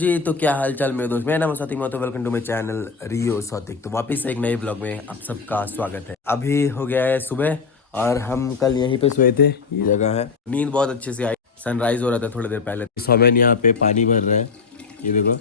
जी तो क्या हाल चाल मेरे दोस्त, मेरा नाम है Soutik Mahato. Welcome to my channel Rio Soutik. तो वापस से एक नए ब्लॉग में आप सबका स्वागत है। अभी हो गया है सुबह और हम कल यहीं पे सोए थे। ये जगह है, नींद बहुत अच्छे से आई। सनराइज हो रहा था थोड़ी देर पहले। सोमेन यहाँ पे पानी भर रहा है, ये देखो।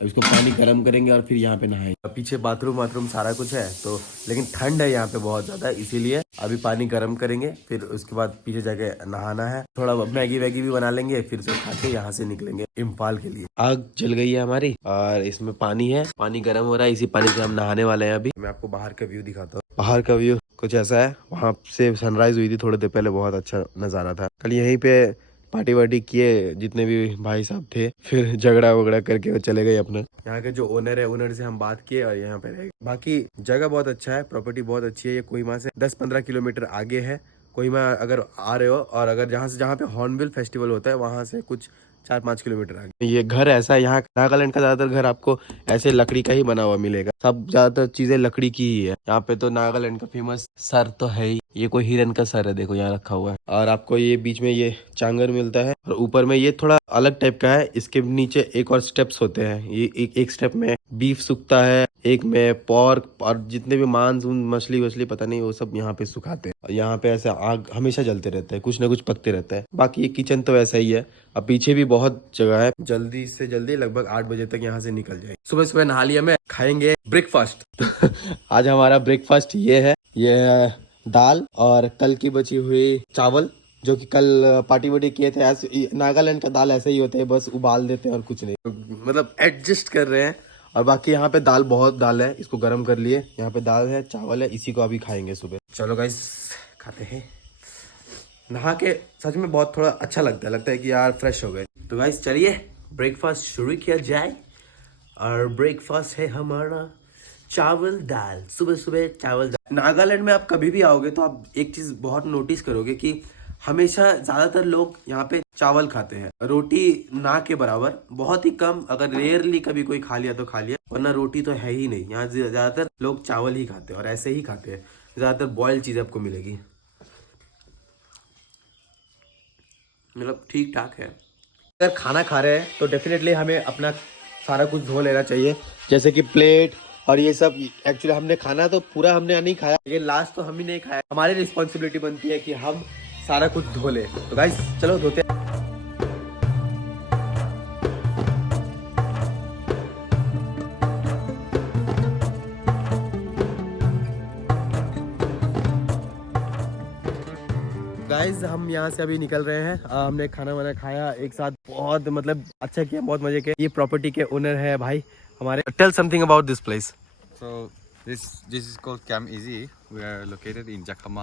अब इसको पानी गर्म करेंगे और फिर यहाँ पे नहाएंगे। पीछे बाथरूम वाथरूम सारा कुछ है तो, लेकिन ठंड है यहाँ पे बहुत ज्यादा, इसीलिए अभी पानी गर्म करेंगे। फिर उसके बाद पीछे जाके नहाना है। थोड़ा मैगी वैगी भी बना लेंगे, फिर से खा के यहाँ से निकलेंगे इम्फाल के लिए। आग जल गई है हमारी और इसमें पानी है, पानी गर्म हो रहा है। इसी पानी से हम नहाने वाले हैं। अभी मैं आपको बाहर का व्यू दिखाता हूँ। बाहर का व्यू कुछ ऐसा है। वहां से सनराइज हुई थी थोड़ी देर पहले, बहुत अच्छा नजारा था। कल यहीं पे पार्टी वार्टी किए जितने भी भाई साहब थे, फिर झगड़ा वगड़ा करके वो चले गए अपने। यहाँ के जो ओनर है, ओनर से हम बात किए और यहाँ पे रह गए। बाकी जगह बहुत अच्छा है, प्रॉपर्टी बहुत अच्छी है। ये कोहिमा से 10-15 किलोमीटर आगे है। कोहिमा अगर आ रहे हो और अगर जहाँ पे हॉर्नबिल फेस्टिवल होता है वहां से कुछ 4-5 किलोमीटर आगे। ये घर ऐसा है, यहाँ नागालैंड का ज्यादातर घर आपको ऐसे लकड़ी का ही बना हुआ मिलेगा। सब ज्यादातर चीजें लकड़ी की ही है। यहाँ पे तो नागालैंड का फेमस सर तो है ही। ये कोई हिरन का सर है, देखो यहाँ रखा हुआ है। और आपको ये बीच में ये चांगर मिलता है और ऊपर में ये थोड़ा अलग टाइप का है। इसके नीचे एक और स्टेप्स होते हैं। ये एक स्टेप में बीफ सुखता है, एक में पोर्क, और जितने भी मांस मछली वछली पता नहीं वो सब यहाँ पे सुखाते हैं। और यहाँ पे ऐसे आग हमेशा जलते रहते हैं, कुछ ना कुछ पकते रहता है। बाकी ये किचन तो ऐसा ही है। अब पीछे भी बहुत जगह है। जल्दी से जल्दी लगभग 8 बजे तक यहाँ से निकल जाए। सुबह सुबह नहा लिया मैं, खाएंगे ब्रेकफास्ट। आज हमारा ब्रेकफास्ट ये है दाल और कल की बची हुई चावल, जो कि कल पार्टी वार्टी किए थे। ऐसे नागालैंड का दाल ऐसे ही होते हैं, बस उबाल देते हैं और कुछ नहीं, मतलब एडजस्ट कर रहे हैं। और बाकी यहाँ पे दाल है, इसको गर्म कर लिए। यहाँ पे दाल है, चावल है, इसी को अभी खाएंगे सुबह। चलो गाइस खाते हैं। नहा के सच में बहुत थोड़ा अच्छा लगता है कि यार फ्रेश हो गए। तो गाइस चलिए ब्रेकफास्ट शुरू किया जाए। और ब्रेकफास्ट है हमारा चावल दाल। सुबह सुबह चावल दाल। नागालैंड में आप कभी भी आओगे तो आप एक चीज बहुत नोटिस करोगे कि हमेशा ज्यादातर लोग यहाँ पे चावल खाते हैं, रोटी ना के बराबर। बहुत ही कम, अगर रेयरली कभी कोई खा लिया तो खा लिया, वरना रोटी तो है ही नहीं। यहाँ ज्यादातर लोग चावल ही खाते हैं और ऐसे ही खाते हैं। ज्यादातर बॉइल्ड चीज आपको मिलेगी, मतलब ठीक ठाक है। अगर खाना खा रहे हैं तो डेफिनेटली हमें अपना सारा कुछ धो लेना चाहिए, जैसे कि प्लेट और ये सब। एक्चुअली हमने खाना तो पूरा हमने नहीं खाया, लेकिन लास्ट तो हम ही नहीं खाया। हमारी रिस्पॉन्सिबिलिटी बनती है कि हम सारा कुछ धो ले। तो गाइस चलो धोते हैं। गाइज हम यहाँ से अभी निकल रहे हैं। हमने खाना वाना खाया एक साथ, बहुत मतलब अच्छा किया, बहुत मजे किए। ये प्रॉपर्टी के ओनर है भाई हमारे। Tell something about this place. So this is called Camp Easy. We are located in Jakama.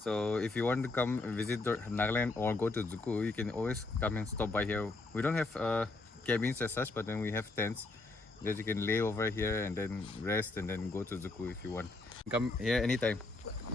So if you want to come visit Nagaland or go to Zuku, you can always come and stop by here. We don't have cabins as such, but then we have tents that you can lay over here and then rest and then go to Zuku if you want. Come here anytime.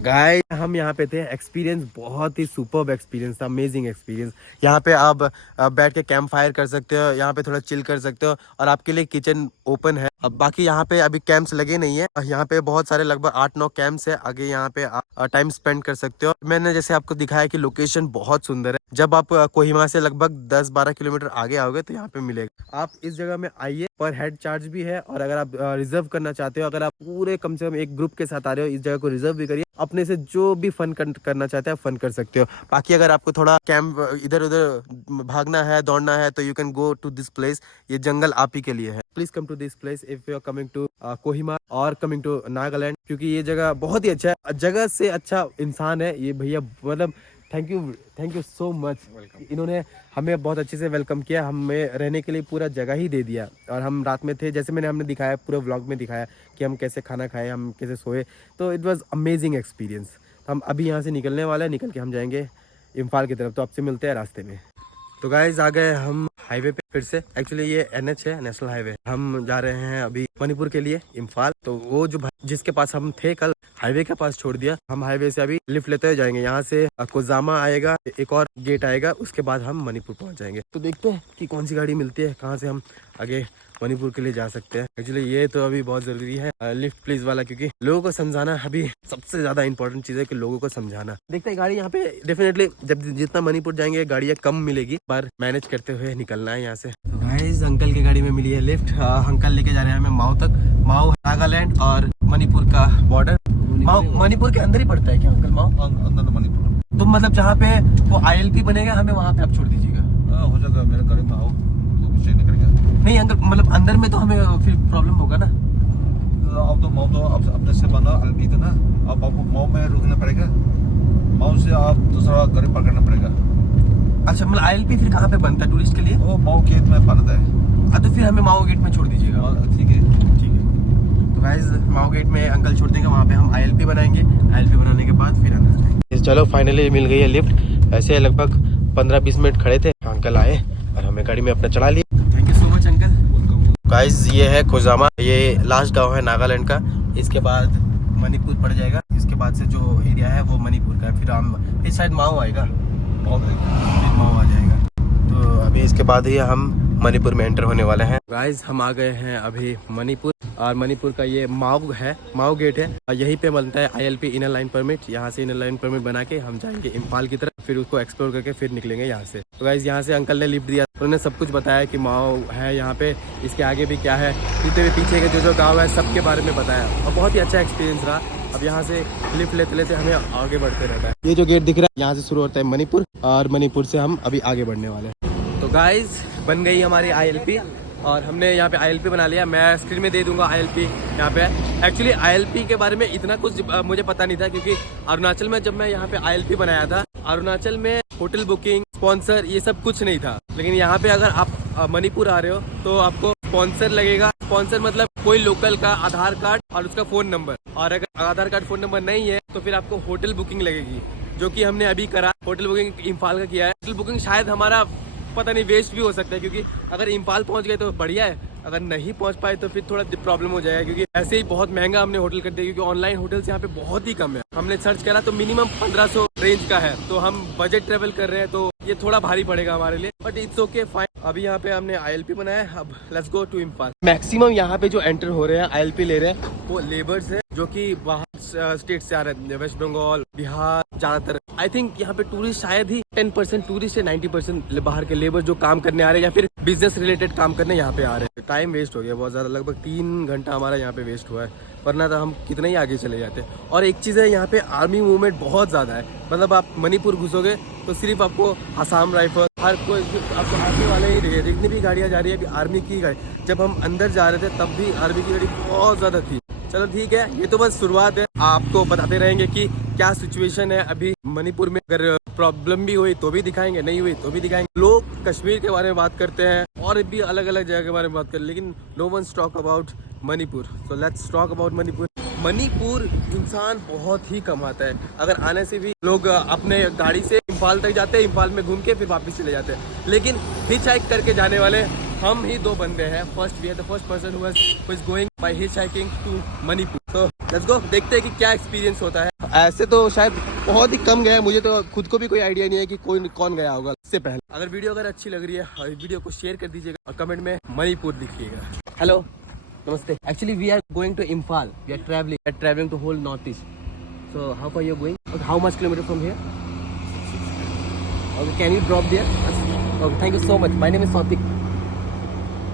Guys हम यहाँ पे थे, experience बहुत ही superb experience था, amazing experience. यहाँ पे आप बैठ के कैंप फायर कर सकते हो, यहाँ पे थोड़ा चिल कर सकते हो और आपके लिए किचन ओपन है। अब बाकी यहाँ पे अभी कैंप्स लगे नहीं है। यहाँ पे बहुत सारे लगभग 8-9 कैंप्स है आगे। यहाँ पे आप टाइम स्पेंड कर सकते हो। मैंने जैसे आपको दिखाया कि लोकेशन बहुत सुंदर है। जब आप कोहिमा से लगभग 10-12 किलोमीटर आगे आओगे तो यहाँ पे मिलेगा। आप इस जगह में आइए, पर हेड चार्ज भी है। और अगर आप रिजर्व करना चाहते हो, अगर आप पूरे कम से कम एक ग्रुप के साथ आ रहे हो, इस जगह को रिजर्व भी करिए। अपने से जो भी फन करना चाहते हैं फन कर सकते हो। बाकी अगर आपको थोड़ा कैंप इधर उधर भागना है, दौड़ना है, तो you can go to this place. ये जंगल आप ही के लिए है। Please come to this place if you are coming to Kohima और कमिंग टू नागालैंड, क्योंकि ये जगह बहुत ही अच्छा है। जगह से अच्छा इंसान है ये भैया, मतलब थैंक यू सो मच। इन्होंने हमें बहुत अच्छे से वेलकम किया, हमें रहने के लिए पूरा जगह ही दे दिया। और हम रात में थे, जैसे हमने दिखाया, पूरे व्लॉग में दिखाया कि हम कैसे खाना खाए, हम कैसे सोए। तो इट वाज अमेजिंग एक्सपीरियंस। हम अभी यहाँ से निकलने वाले हैं, निकल के हम जाएंगे इम्फाल की तरफ। तो आपसे मिलते हैं रास्ते में। तो गाइस आ गए हम हाईवे पे फिर से। एक्चुअली ये NH है, नेशनल हाईवे। हम जा रहे हैं अभी मणिपुर के लिए, इम्फाल। तो वो जो जिसके पास हम थे कल, हाईवे के पास छोड़ दिया। हम हाईवे से अभी लिफ्ट लेते हुए जाएंगे। यहाँ से कोजामा आएगा, एक और गेट आएगा, उसके बाद हम मणिपुर पहुँच जाएंगे। तो देखते हैं कि कौन सी गाड़ी मिलती है, कहाँ से हम आगे मणिपुर के लिए जा सकते हैं। एक्चुअली ये तो अभी बहुत जरूरी है लिफ्ट प्लीज वाला, क्योंकि लोगों को समझाना अभी सबसे ज्यादा इंपॉर्टेंट चीज है कि लोगों को समझाना। देखते हैं गाड़ी यहाँ पे डेफिनेटली जब जितना मणिपुर जाएंगे गाड़ियाँ कम मिलेगी, पर मैनेज करते हुए निकलना है यहाँ से। तो गाइस अंकल की गाड़ी में मिली है लिफ्ट। अंकल लेके जा रहे हैं हमें माओ तक। माओ नागालैंड और मणिपुर का बॉर्डर। माओ मणिपुर के अंदर ही पड़ता है क्या अंकल? माओ अंदर मणिपुर। तो मतलब जहाँ पे वो ILP बनेगा हमें वहाँ पे आप छोड़ दीजिएगा। हो जाएगा, मेरे गाड़ी में आओ तो कुछ नहीं करेगा। नहीं अंकल, मतलब अंदर में तो हमें फिर प्रॉब्लम होगा ना। अब तो माओ तो अपने से बना अलग ना, अब आपको माओ में रुकना पड़ेगा। माओ से आप दूसरा गाड़ी पकड़ना पड़ेगा। अच्छा, मतलब ILP फिर कहाँ पे बनता है टूरिस्ट के लिए? वो माओ गेट में बनता है। तो फिर हमें माओ गेट में छोड़ दीजिएगा। ठीक है ठीक है। तो गाइस माओ गेट में अंकल छोड़ देंगे, वहाँ पे हम ILP बनाएंगे। ILP बनाने के बाद फिर अंदर जाएंगे। चलो फाइनली मिल गई है लिफ्ट। ऐसे लगभग 15-20 मिनट खड़े थे, अंकल आए और हमें गाड़ी में अपना चढ़ा लिया। Thank you so much uncle. Guys ये है कोजामा, ये लास्ट गांव है नागालैंड का। इसके बाद मणिपुर पड़ जाएगा। इसके बाद से जो एरिया है वो मणिपुर का है। फिर हम इस साइड माओ आएगा, फिर माओ आ जाएगा। तो अभी इसके बाद ही हम मणिपुर में एंटर होने वाले हैं। गाइस हम आ गए हैं अभी मणिपुर, और मणिपुर का ये माओ है, माओ गेट है। यहीं पे बनता है ILP इनर लाइन परमिट। यहाँ से इनर लाइन परमिट बना के हम जाएंगे इम्फाल की तरफ, फिर उसको एक्सप्लोर करके फिर निकलेंगे यहाँ से। तो गाइस यहाँ से अंकल ने लिफ्ट दिया, उन्होंने सब कुछ बताया कि माओ है यहाँ पे, इसके आगे भी क्या है, पीछे के जो गाँव है सबके बारे में बताया, और बहुत ही अच्छा एक्सपीरियंस रहा। अब यहाँ से लिफ्ट लेते लेते हमें आगे बढ़ते रहता है। ये जो गेट दिख रहा है यहाँ से शुरू होता है मणिपुर, और मणिपुर से हम अभी आगे बढ़ने वाले हैं। तो गाइस बन गई हमारी ILP, और हमने यहाँ पे ILP बना लिया। मैं स्क्रीन में दे दूंगा ILP यहाँ पे। एक्चुअली ILP के बारे में इतना कुछ मुझे पता नहीं था, क्योंकि अरुणाचल में जब मैं यहाँ पे ILP बनाया था, अरुणाचल में होटल बुकिंग, स्पॉन्सर, ये सब कुछ नहीं था। लेकिन यहाँ पे अगर आप मणिपुर आ रहे हो तो आपको स्पॉन्सर लगेगा। स्पॉन्सर मतलब कोई लोकल का आधार कार्ड और उसका फोन नंबर, और अगर आधार कार्ड फोन नंबर नहीं है तो फिर आपको होटल बुकिंग लगेगी, जो कि हमने अभी करा। होटल बुकिंग इम्फाल का किया है। होटल बुकिंग शायद हमारा पता नहीं वेस्ट भी हो सकता है, क्योंकि अगर इम्फाल पहुंच गए तो बढ़िया है, अगर नहीं पहुंच पाए तो फिर थोड़ा प्रॉब्लम हो जाएगा, क्योंकि ऐसे ही बहुत महंगा हमने होटल कर दिया, क्योंकि ऑनलाइन होटल्स यहाँ पे बहुत ही कम है। हमने सर्च करा तो मिनिमम 1500 रेंज का है। तो हम बजट ट्रेवल कर रहे हैं तो ये थोड़ा भारी पड़ेगा हमारे लिए, बट इट्स ओके फाइन। अभी यहाँ पे हमने ILP बनाया है, अब let's go to Imphal. Maximum यहाँ पे जो एंटर हो रहे हैं ILP ले रहे हैं वो लेबर्स है, जो कि बाहर स्टेट से आ रहे हैं, वेस्ट बंगाल, बिहार ज्यादातर। आई थिंक यहाँ पे टूरिस्ट शायद ही 10% टूरिस्ट है, 90% बाहर के लेबर जो काम करने आ रहे हैं या फिर बिजनेस रिलेटेड काम करने यहाँ पे आ रहे हैं। टाइम वेस्ट हो गया बहुत ज्यादा, लगभग 3 घंटा हमारा यहाँ पे वेस्ट हुआ है, वरना तो हम कितना ही आगे चले जाते। और एक चीज़ है, यहाँ पे आर्मी मूवमेंट बहुत ज़्यादा है। मतलब आप मणिपुर घुसोगे तो सिर्फ आपको असम राइफल, हर कोई आपको आर्मी वाले ही दिखे। जितनी भी गाड़ियाँ जा रही है अभी आर्मी की गाड़ी। जब हम अंदर जा रहे थे तब भी आर्मी की गाड़ी बहुत ज़्यादा थी। चलो ठीक है, ये तो बस शुरुआत है, आपको बताते रहेंगे कि क्या सिचुएशन है अभी मणिपुर में। अगर प्रॉब्लम भी हुई तो भी दिखाएंगे, नहीं हुई तो भी दिखाएंगे। लोग कश्मीर के बारे में बात करते हैं और भी अलग अलग जगह के बारे में बात करते हैं, लेकिन no ones talk about Manipur. So let's talk about Manipur. Manipur इंसान बहुत ही कम आता है। अगर आने से भी लोग अपने गाड़ी से इम्फाल तक जाते हैं, इम्फाल में घूम के फिर वापस चले जाते हैं, लेकिन हिच हाइक करके जाने वाले हम ही 2 बंदे हैं। First we are the first person who is going by hitch hiking to Manipur. तो लेट्स गो, देखते हैं कि क्या एक्सपीरियंस होता है। ऐसे तो शायद बहुत ही कम गया, मुझे तो खुद को भी कोई आइडिया नहीं है कि कौन गया होगा इससे पहले। अगर वीडियो अगर अच्छी लग रही है वीडियो को शेयर कर दीजिएगा और कमेंट में मणिपुर लिखिएगा। हेलो, नमस्ते। Actually, we are going to Imphal. We are traveling to whole northeast. So, how far you are going? Okay, how much kilometer from here? Okay, can you drop there? Okay, thank you so much. My name is Satik.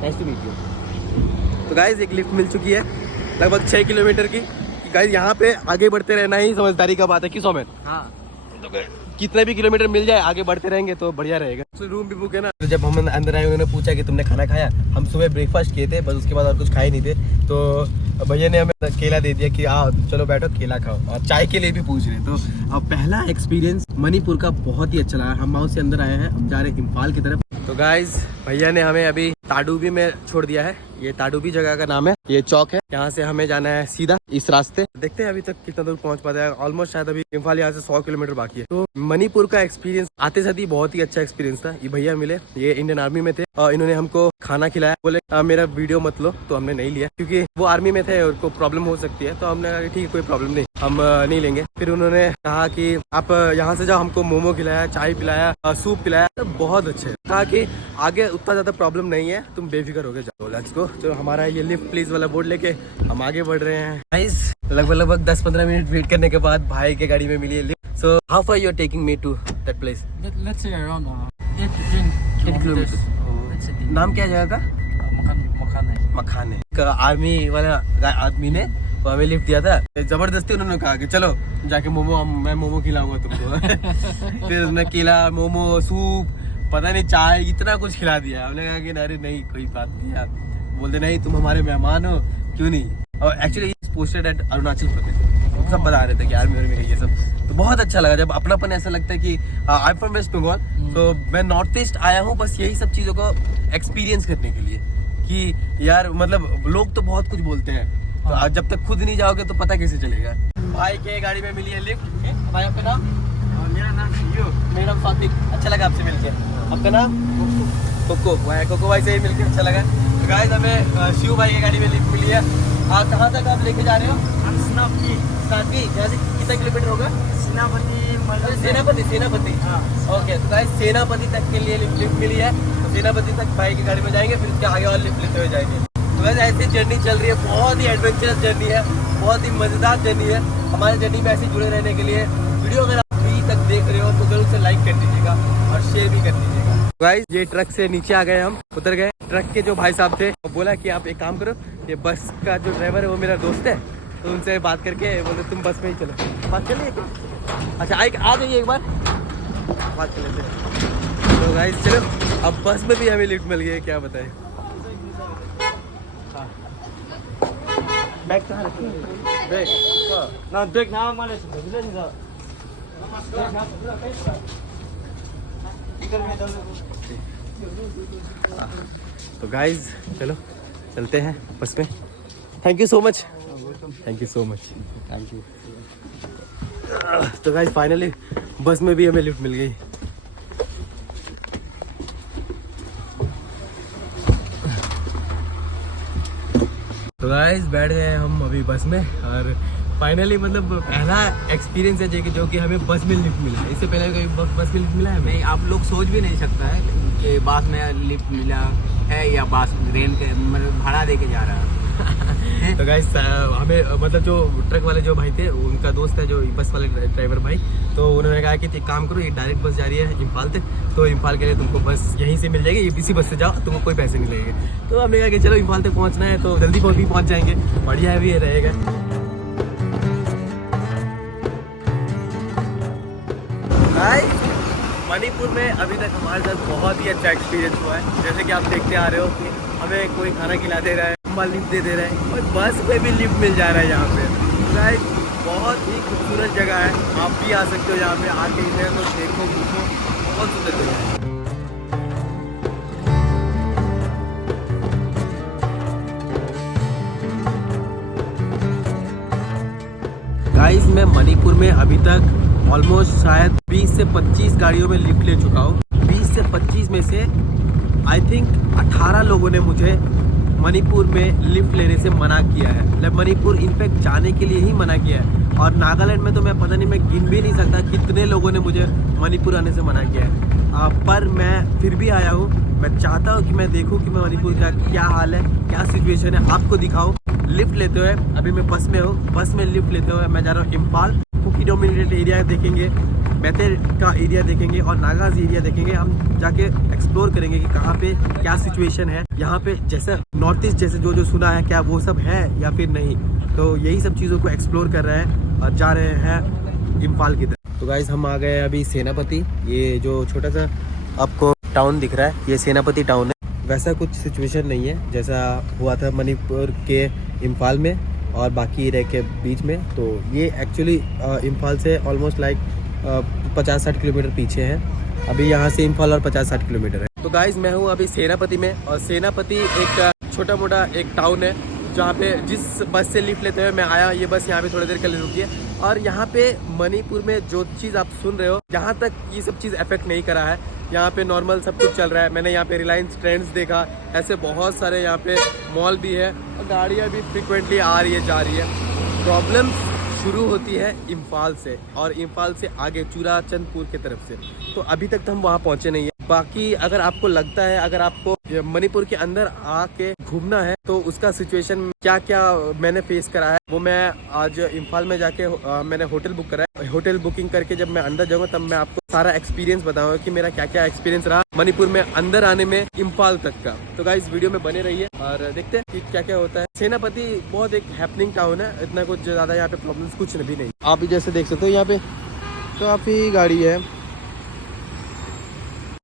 Nice to meet you. तो guys एक lift मिल चुकी है लगभग 6 kilometre की। Guys यहाँ पे आगे बढ़ते रहना ही समझदारी का बात है, क्यों सोमेन? हाँ। तो कितने भी किलोमीटर मिल जाए आगे बढ़ते रहेंगे तो बढ़िया रहेगा। तो रूम भी बुक है ना। तो जब हम अंदर आए उन्होंने पूछा कि तुमने खाना खाया। हम सुबह ब्रेकफास्ट किए थे बस, उसके बाद और कुछ खाए नहीं थे। तो भैया ने हमें केला दे दिया कि आओ चलो बैठो केला खाओ, और चाय के लिए भी पूछ रहे। तो अब पहला एक्सपीरियंस मणिपुर का बहुत ही अच्छा लगा। हम माओ से अंदर आए हैं, हम जा रहे हैं इम्फाल की तरफ। तो गाइज भैया ने हमें अभी ताडुबी में छोड़ दिया है। ये ताडुबी जगह का नाम है, ये चौक है। यहाँ से हमें जाना है सीधा इस रास्ते। देखते हैं अभी तक कितना दूर पहुंच पाता है। ऑलमोस्ट शायद अभी इम्फाल यहाँ से 100 किलोमीटर बाकी है। तो मणिपुर का एक्सपीरियंस आते साथ ही बहुत ही अच्छा एक्सपीरियंस था। ये भैया मिले, ये इंडियन आर्मी में थे और इन्होंने हमको खाना खिलाया। बोले मेरा वीडियो मत लो, तो हमने नहीं लिया क्योंकि वो आर्मी में थे और उनको प्रॉब्लम हो सकती है। तो हमने कहा ठीक है कोई प्रॉब्लम नहीं। हम नहीं लेंगे। फिर उन्होंने कहा कि आप यहाँ से जाओ, हमको मोमो खिलाया, चाय पिलाया, सूप पिलाया, तो बहुत अच्छे। कहा कि आगे उतना ज़्यादा प्रॉब्लम नहीं है, तुम बेफिक्र होके जाओ। Let's go. जो हमारा ये लिफ्ट प्लीज वाला बोर्ड लेके हम आगे बढ़ रहे हैं। गाइस लगभग 10-15 मिनट वेट करने के बाद भाई के गाड़ी में मिली है lift. So how far you are taking me to that place? Let's say around 8 to 10 kilometers. Let's say नाम क्या है जगह का? मखाने। आर्मी वाला आदमी ने तो हमें लिफ्ट दिया था। जबरदस्ती उन्होंने कहा कि चलो जाके मैं मोमो खिलाऊंगा तुमको। फिर उसने केला, मोमो, सूप, पता नहीं चाय, इतना कुछ खिला दिया। हमने कहा कि अरे नहीं कोई बात नहीं यार। बोलते नहीं तुम हमारे मेहमान हो, क्यों नहीं। और actually posted at Arunachal Pradesh, सब बता रहे थे कि आर्मी में ये सब। तो बहुत अच्छा लगा जब अपनापन ऐसा लगता है कि I am from West Bengal, तो मैं नॉर्थ ईस्ट आया हूँ बस यही सब चीज़ों को एक्सपीरियंस करने के लिए कि यार मतलब लोग तो बहुत कुछ बोलते हैं, तो जब तक खुद नहीं जाओगे तो पता कैसे चलेगा। भाई के गाड़ी में मिली है लिफ्ट। भाई आपका नाम? मेरा नाम यो। मेरा नाम फातिक। अच्छा लगा आपसे मिलके। आपका नाम? कोको। कोको भाई से ही मिलके अच्छा लगा। तो गाइस हमें शिव भाई की गाड़ी में लिफ्ट मिली है। आप कहाँ तक आप लेके जा रहे हो? हम सातवीं। यहाँ से कितना किलोमीटर होगा? सेनापति। हाँ। ओके तो गाइस सेनापति तक के लिए लिफ्ट मिली है। तो सेनापति तक भाई की गाड़ी में जाएंगे, फिर उसके आगे और लिफ्ट लेते हुए जाएंगे। तो वैसे ऐसी जर्नी चल रही है, बहुत ही एडवेंचरस जर्नी है, बहुत ही मजेदार जर्नी है। हमारे जर्नी में ऐसे जुड़े रहने के लिए वीडियो अगर आप अभी तक देख रहे हो तो जरूर से लाइक कर दीजिएगा और शेयर भी कर दीजिएगा। गाइस ये ट्रक से नीचे आ गए, हम उतर गए। ट्रक के जो भाई साहब थे वो बोला कि आप एक काम करो, ये बस का जो ड्राइवर है वो मेरा दोस्त है, तो उनसे बात करके बोले तुम बस में ही चलो। बात कर लिए? अच्छा आ जाइए एक बार, बात कर लेते हैं। तो गाइस चलो अब बस में भी हमें लिफ्ट मिल गई है, क्या बताएं। बैग कहाँ रखी है? बैग ना माले तो गाइज चलो चलते हैं बस में। Thank you so much. Thank you so much. Thank you. तो गाइज फाइनली बस में भी हमें लिफ्ट मिल गई। तो गाइज बैठ गए हम अभी बस में और फाइनली मतलब पहला एक्सपीरियंस है जो कि हमें बस में लिफ्ट मिला। इससे पहले कभी बस में लिफ्ट मिला है? नहीं, आप लोग सोच भी नहीं सकता है कि बस में लिफ्ट मिला है या बस रेंट के मतलब भाड़ा दे के जा रहा है। तो गाइस हमें मतलब जो ट्रक वाले जो भाई थे उनका दोस्त है जो बस वाले ड्राइवर भाई, तो उन्होंने कहा कि एक काम करो, ये डायरेक्ट बस जा रही है इम्फाल तक, तो इम्फाल के लिए तुमको बस यहीं से मिल जाएगी, ये इसी बस से जाओ, तुमको कोई पैसे नहीं लगेंगे। तो हमने कहा कि चलो इम्फाल तक पहुंचना है तो जल्दी भी पहुंच जाएंगे, बढ़िया भी रहेगा। मणिपुर में अभी तक हमारे साथ बहुत ही अच्छा एक्सपीरियंस हुआ है। जैसे कि आप देखते आ रहे हो कि हमें कोई खाना खिला दे रहा है, लिफ्ट दे रहा है और बस में भी लिफ्ट मिल जा रहा है यहाँ पे। गाइस बहुत ही खूबसूरत जगह है, आप भी आ सकते हो यहाँ पे, आके इधर तो देखो घूमो, बहुत सुंदर जगह है। गाइस मैं मणिपुर में अभी तक ऑलमोस्ट शायद 20 से 25 गाड़ियों में लिफ्ट ले चुका हूँ। 20 से 25 में से आई थिंक 18 लोगों ने मुझे मणिपुर में लिफ्ट लेने से मना किया है। मतलब मणिपुर इनफैक्ट जाने के लिए ही मना किया है। और नागालैंड में तो मैं पता नहीं, मैं गिन भी नहीं सकता कितने लोगों ने मुझे मणिपुर आने से मना किया है। पर मैं फिर भी आया हूँ। मैं चाहता हूँ कि मैं देखूँ कि मैं मणिपुर का क्या हाल है, क्या सिचुएशन है, आपको दिखाऊँ। लिफ्ट लेते हुए अभी मैं बस में हूँ, बस में लिफ्ट लेते हुए मैं जा रहा हूँ इम्फाल। कुकी डोमिनेटेड एरिया देखेंगे, मैतेर का एरिया देखेंगे और नागाज एरिया देखेंगे। हम जाके एक्सप्लोर करेंगे कि कहाँ पे क्या सिचुएशन है यहाँ पे, जैसा नॉर्थ ईस्ट जैसे जो सुना है क्या वो सब है या फिर नहीं। तो यही सब चीज़ों को एक्सप्लोर कर रहे हैं और जा रहे हैं इम्फाल की तरफ। तो गाइस हम आ गए अभी सेनापति। ये जो छोटा सा आपको टाउन दिख रहा है ये सेनापति टाउन है। वैसा कुछ सिचुएशन नहीं है जैसा हुआ था मणिपुर के इम्फाल में और बाकी एरिया के बीच में। तो ये एक्चुअली इम्फाल से ऑलमोस्ट लाइक 50-60 किलोमीटर पीछे है। अभी यहाँ से इम्फाल और 50-60 किलोमीटर है। तो गाइज मैं हूँ अभी सेनापति में और सेनापति एक छोटा मोटा एक टाउन है जहाँ पे जिस बस से लिफ्ट लेते हुए मैं आया, ये बस यहाँ पे थोड़ी देर के लिए रुकी है। और यहाँ पे मणिपुर में जो चीज़ आप सुन रहे हो यहाँ तक ये सब चीज़ अफेक्ट नहीं करा है। यहाँ पे नॉर्मल सब कुछ चल रहा है। मैंने यहाँ पे रिलायंस ट्रेंड्स देखा, ऐसे बहुत सारे यहाँ पे मॉल भी है और गाड़ियाँ भी फ्रिक्वेंटली आ रही है जा रही है। प्रॉब्लम शुरू होती है इम्फाल से और इम्फाल से आगे चूड़ाचंदपुर की तरफ से। तो अभी तक तो हम वहाँ पहुँचे नहीं है। बाकी अगर आपको लगता है, अगर आपको मणिपुर के अंदर आके घूमना है तो उसका सिचुएशन क्या क्या मैंने फेस करा है वो मैं आज इम्फाल में जाके मैंने होटल बुक करा है। होटल बुकिंग करके जब मैं अंदर जाऊँगा तब मैं आपको सारा एक्सपीरियंस बताऊंगा कि मेरा क्या क्या एक्सपीरियंस रहा मणिपुर में अंदर आने में इम्फाल तक का। तो गाइस वीडियो में बने रहिए और देखते हैं कि क्या क्या होता है। सेनापति बहुत एक हैपनिंग टाउन है, इतना कुछ ज्यादा यहाँ पे प्रॉब्लम्स कुछ भी नहीं। आप जैसे देख सकते हो यहाँ पे काफी गाड़ी है।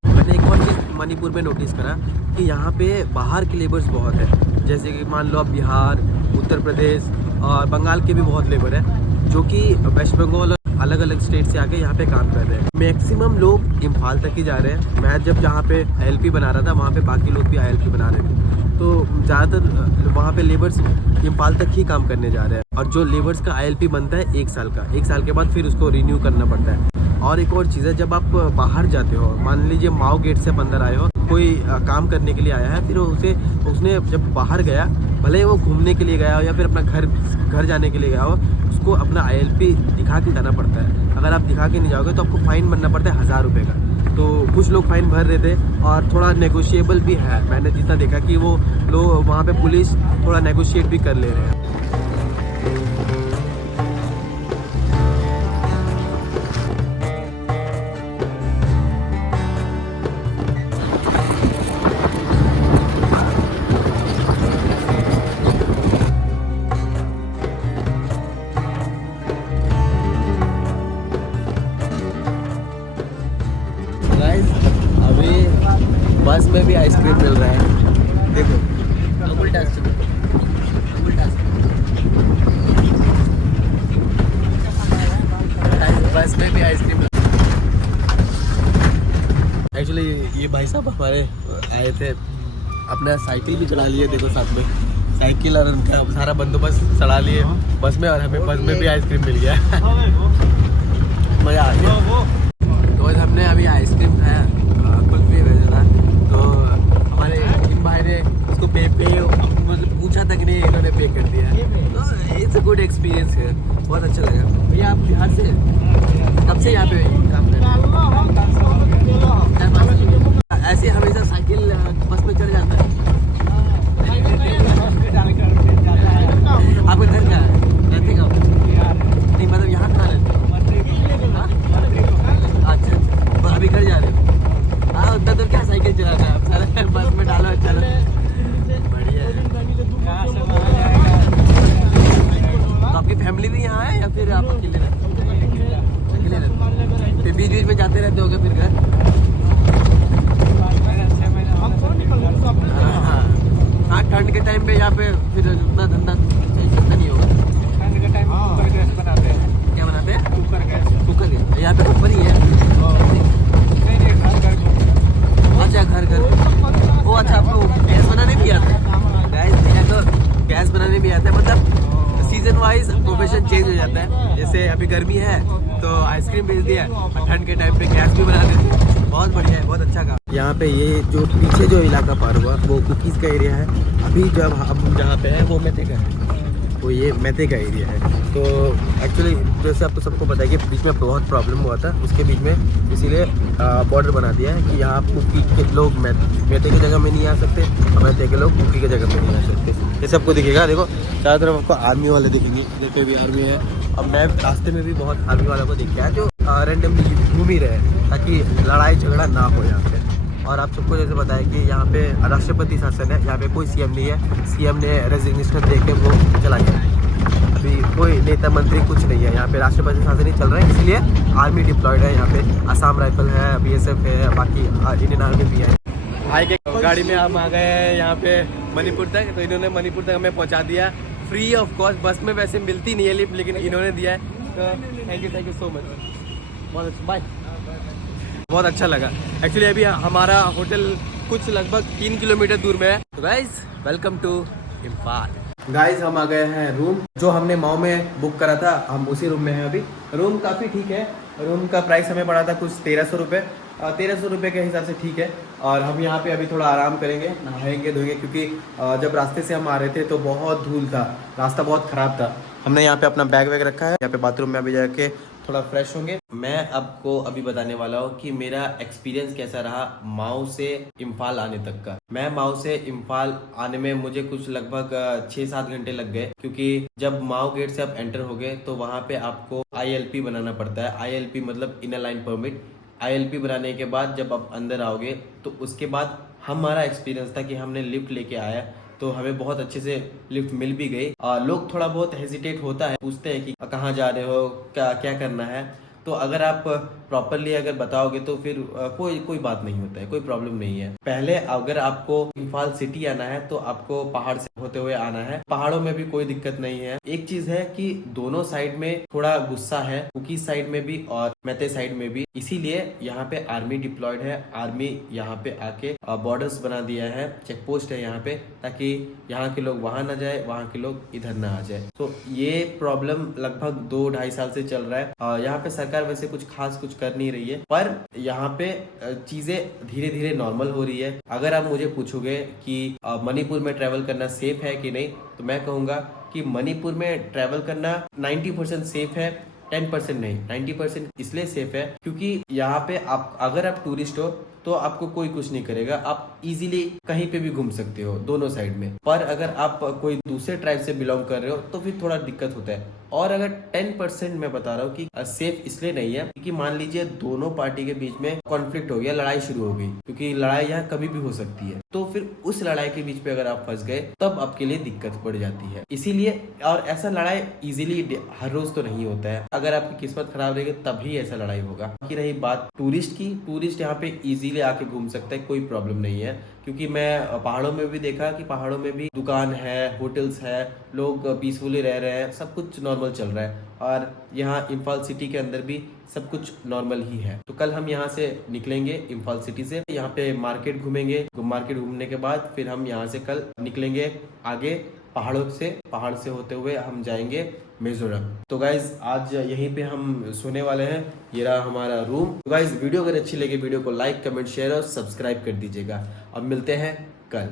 मैंने एक और चीज मणिपुर में नोटिस करा कि यहाँ पे बाहर के लेबर्स बहुत है, जैसे कि मान लो आप बिहार, उत्तर प्रदेश और बंगाल के भी बहुत लेबर है जो कि वेस्ट बंगाल और अलग अलग स्टेट से आके यहाँ पे काम कर रहे हैं। मैक्सिमम लोग इम्फाल तक ही जा रहे हैं। मैं जब जहाँ पे ILP बना रहा था वहाँ पे बाकी लोग भी ILP बना रहे थे, तो ज़्यादातर वहाँ पे लेबर्स इम्फाल तक ही काम करने जा रहे हैं। और जो लेबर्स का ILP बनता है 1 साल का, 1 साल के बाद फिर उसको रिन्यू करना पड़ता है। और एक और चीज़ है, जब आप बाहर जाते हो, मान लीजिए माओ गेट से आप अंदर आए हो, कोई काम करने के लिए आया है, फिर उसने जब बाहर गया, भले वो घूमने के लिए गया हो या फिर अपना घर जाने के लिए गया हो, उसको अपना ILP दिखा के जाना पड़ता है। अगर आप दिखा के नहीं जाओगे तो आपको फ़ाइन भरना पड़ता है 1000 रुपये का। तो कुछ लोग फ़ाइन भर रहे थे और थोड़ा नेगोशिएबल भी है। मैंने जितना देखा कि वो लोग वहाँ पे पुलिस थोड़ा नेगोशिएट भी कर ले रहे हैं। अभी बस में भी आइसक्रीम मिल रहा है, देखो। बस में भी आइसक्रीम। एक्चुअली ये भाई साहब हमारे आए थे, अपना साइकिल भी चला लिए, देखो साथ में साइकिल और उनका सारा बंदोबस्त चला लिए बस में, और हमें बस में भी आइसक्रीम मिल गया। मज़ा आ गया। तो हमने अभी आइसक्रीम खाया, कुल्फी भेजा था, तो हमारे इन भाई ने उसको पे मतलब पूछा तक नहीं, इन्होंने पे कर दिया। तो इट्स अ गुड एक्सपीरियंस है, बहुत अच्छा लगा। भैया आप बिहार से कब से यहाँ पे काम कर रहे हैं? ऐसे हमेशा साइकिल बस में चढ़ जाता है। आपका घर क्या है? रहते का नहीं, मतलब यहाँ कहाँ रहते? अच्छा, तो अभी घर जा रहे हो? हाँ, उतना तो क्या साइकिल चलाना है, आप सारे बस में डालो, चलो बढ़िया है। तो आपकी फैमिली भी यहाँ है या फिर आप अकेले रहते हो? अकेले रहते हो, फिर बीच बीच में जाते रहते होगे फिर घर? हाँ, ठंड के टाइम पे यहाँ पे फिर उतना धंधा नहीं होगा। ठंड के टाइम कुकर गैस बनाते हैं। क्या बनाते हैं? Cooker gas. यहाँ पे कुकर ही है? अच्छा, घर। वो अच्छा, आपको गैस बनाने भी आता है? गैस तो गैस बनाने भी आता है, मतलब सीजन वाइज प्रोफेशन चेंज हो जाता है। जैसे अभी गर्मी है तो आइसक्रीम बेच दिया, और ठंड के टाइम पे गैस भी बना देते हैं। बहुत बढ़िया है, बहुत अच्छा काम। यहाँ पे ये जो पीछे जो इलाका पार हुआ वो कुकीज़ का एरिया है। अभी जब हम जहाँ पे है वो मेते का है, वो ये मेते का एरिया है। तो एक्चुअली जैसे आपको सबको पता है कि बीच में बहुत प्रॉब्लम हुआ था, उसके बीच में इसीलिए बॉर्डर बना दिया है कि यहाँ कुकी के लोग मेते की जगह में नहीं आ सकते, और मेते के लोग कुकी की जगह में नहीं आ सकते। ये सबको दिखेगा, देखो चारों तरफ आपको आर्मी वाले दिखेंगे, देखो भी आर्मी है। अब मैं रास्ते में भी बहुत आर्मी वालों को देख के आया जो रैंडमली घूम ही रहे हैं ताकि लड़ाई झगड़ा ना हो यहाँ पे। और आप सबको जैसे बताया कि यहाँ पे राष्ट्रपति शासन है, यहाँ पे कोई CM नहीं है। CM ने रेजिग्नेशन दे के वो चला गया है। अभी कोई नेता मंत्री कुछ नहीं है, यहाँ पे राष्ट्रपति शासन ही चल रहा है, इसलिए आर्मी डिप्लॉयड है यहाँ पे। आसाम राइफल है, BSF है, बाकी इंडियन आर्मी भी है। भाई के गाड़ी में हम आ गए हैं यहाँ पे मणिपुर तक, तो इन्होंने मणिपुर तक हमें पहुँचा दिया फ्री ऑफ कॉस्ट। बस में वैसे मिलती नहीं है लिफ्ट, लेकिन इन्होंने दिया है, तो thank you so much. Bye. बहुत अच्छा लगा। एक्चुअली अभी हमारा होटल कुछ लगभग 3 किलोमीटर दूर में है। तो guys welcome to Imphal. Guys हम आ गए हैं रूम, जो हमने माओ में बुक करा था, हम उसी रूम में हैं अभी। रूम काफ़ी ठीक है, रूम का प्राइस हमें पड़ा था कुछ 1300 रुपये, 1300 रुपये के हिसाब से ठीक है। और हम यहाँ पे अभी थोड़ा आराम करेंगे, नहाएंगे धोएंगे, क्योंकि जब रास्ते से हम आ रहे थे तो बहुत धूल था, रास्ता बहुत ख़राब था। हमने यहाँ पे अपना बैग वैग रखा है, यहाँ पे बाथरूम में अभी जाके थोड़ा फ्रेश होंगे। मैं आपको अभी बताने वाला हूँ कि मेरा एक्सपीरियंस कैसा रहा माओ से इम्फाल आने तक का। मैं माओ से इम्फाल आने में मुझे कुछ लगभग 6-7 घंटे लग गए, क्योंकि जब माओ गेट से आप एंटर हो गए तो वहाँ पे आपको ILP बनाना पड़ता है। ILP मतलब इनर लाइन परमिट। ILP बनाने के बाद जब आप अंदर आओगे तो उसके बाद हमारा एक्सपीरियंस था कि हमने लिफ्ट लेके आया तो हमें बहुत अच्छे से लिफ्ट मिल भी गई। लोग थोड़ा बहुत हेजिटेट होता है, पूछते हैं कि कहाँ जा रहे हो, क्या क्या करना है। तो अगर आप प्रॉपरली अगर बताओगे तो फिर कोई बात नहीं होता है, कोई प्रॉब्लम नहीं है। पहले अगर आपको इम्फाल सिटी आना है तो आपको पहाड़ से होते हुए आना है। पहाड़ों में भी कोई दिक्कत नहीं है। एक चीज है कि दोनों साइड में थोड़ा गुस्सा है, कुकी साइड में भी और मैते साइड में भी, इसीलिए यहाँ पे आर्मी डिप्लॉयड है। आर्मी यहाँ पे आके बॉर्डर्स बना दिया है, चेक पोस्ट है यहाँ पे, ताकि यहाँ के लोग वहां ना जाए, वहाँ के लोग इधर ना आ जाए। तो ये प्रॉब्लम लगभग 2-2.5 साल से चल रहा है। यहाँ पे सरकार वैसे कुछ खास कुछ कर नहीं रही है, पर यहाँ पे चीजें धीरे धीरे नॉर्मल हो रही है। अगर आप मुझे पूछोगे कि मणिपुर में ट्रेवल करना सेफ है कि नहीं, तो मैं कहूँगा कि मणिपुर में ट्रेवल करना 90% सेफ है, 10% नहीं। 90% इसलिए सेफ है क्योंकि यहाँ पे आप अगर आप टूरिस्ट हो तो आपको कोई कुछ नहीं करेगा, आप इजीली कहीं पे भी घूम सकते हो दोनों साइड में। पर अगर आप कोई दूसरे ट्राइब से बिलोंग कर रहे हो तो फिर थोड़ा दिक्कत होता है। और अगर 10% मैं बता रहा हूँ कि सेफ इसलिए नहीं है क्योंकि मान लीजिए दोनों पार्टी के बीच में कॉन्फ्लिक्ट हो गया, लड़ाई शुरू हो गई, क्योंकि लड़ाई यहाँ कभी भी हो सकती है। तो फिर उस लड़ाई के बीच में अगर आप फंस गए तब आपके लिए दिक्कत बढ़ जाती है। इसीलिए, और ऐसा लड़ाई इजीली हर रोज तो नहीं होता है, अगर आपकी किस्मत खराब रहेगी तभी ऐसा लड़ाई होगा। बाकी रही बात टूरिस्ट की, टूरिस्ट यहाँ पे इजीली आके घूम सकता है, कोई प्रॉब्लम नहीं है। क्योंकि मैं पहाड़ों में भी देखा कि पहाड़ों में भी दुकान है, होटल्स है, लोग पीसफुली रह रहे हैं, सब कुछ नॉर्मल चल रहा है। और यहाँ इम्फाल सिटी के अंदर भी सब कुछ नॉर्मल ही है। तो कल हम यहाँ से निकलेंगे इम्फाल सिटी से, यहाँ पे मार्केट घूमेंगे। मार्केट घूमने के बाद फिर हम यहाँ से कल निकलेंगे आगे पहाड़ से होते हुए हम जाएंगे मिजोरम। तो गाइज आज यहीं पे हम सोने वाले हैं, ये रहा हमारा रूम। तो गाइज वीडियो अगर अच्छी लगे वीडियो को लाइक, कमेंट, शेयर और सब्सक्राइब कर दीजिएगा। अब मिलते हैं कल।